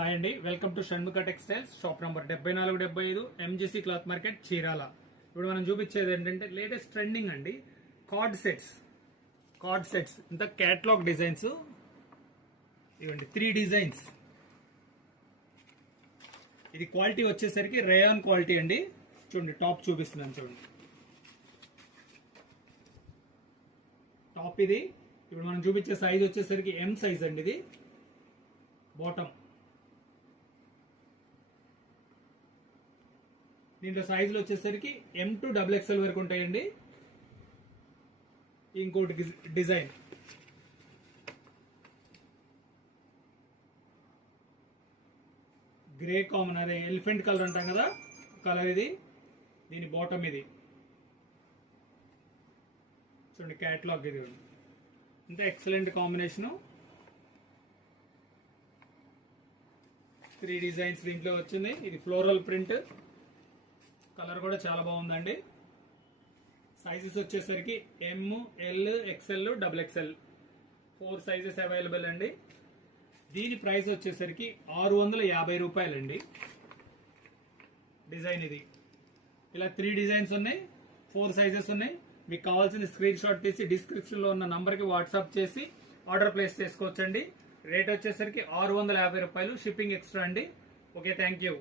Hi అండి, welcome to Shanmukha textiles. Shop number 7475 MGC cloth market Chirala. ఇప్పుడు మనం చూపించేది ఏంటంటే లేటెస్ట్ ట్రెండింగ్ అండి, కార్డ్ సెట్స్ ఇంత క్యాటలాగ్ డిజైన్స్ ఇవ్వండి. 3 డిజైన్స్. ఇది క్వాలిటీ వచ్చేసరికి రేయాన్ క్వాలిటీ అండి. చూడండి, టాప్ చూపిస్తున్నాను చూడండి. టాప్ ఇది. ఇప్పుడు మనం చూపించే సైజ్ వచ్చేసరికి ఎం సైజ్ అండి. ఇది బాటమ్. దీంట్లో సైజులు వచ్చేసరికి M to XXL వరకు ఉంటాయండి. ఇంకోటి డిజైన్ గ్రే కామన్, అదే ఎలిఫెంట్ కలర్ అంటాం కదా, కలర్ ఇది. దీని బాటమ్ ఇది చూడండి, క్యాటలాగ్ ఇది. ఇంత ఎక్సలెంట్ కాంబినేషను. 3 డిజైన్స్ దీంట్లో వచ్చింది. ఇది ఫ్లోరల్ ప్రింట్, కలర్ కూడా చాలా బాగుందండి. సైజెస్ వచ్చేసరికి M, L, XL, XXL 4 sizes available అండి. దీని ప్రైస్ వచ్చేసరికి 650 రూపాయలండి. డిజైన్ ఇది. ఇలా 3 డిజైన్స్ ఉన్నాయి, 4 సైజెస్ ఉన్నాయి. మీకు కావాల్సిన స్క్రీన్ షాట్ తీసి డిస్క్రిప్షన్ లో ఉన్న నంబర్కి వాట్సాప్ చేసి ఆర్డర్ ప్లేస్ చేసుకోవచ్చండి. రేట్ వచ్చేసరికి 650 రూపాయలు, షిప్పింగ్ ఎక్స్ట్రా అండి. Okay, thank you.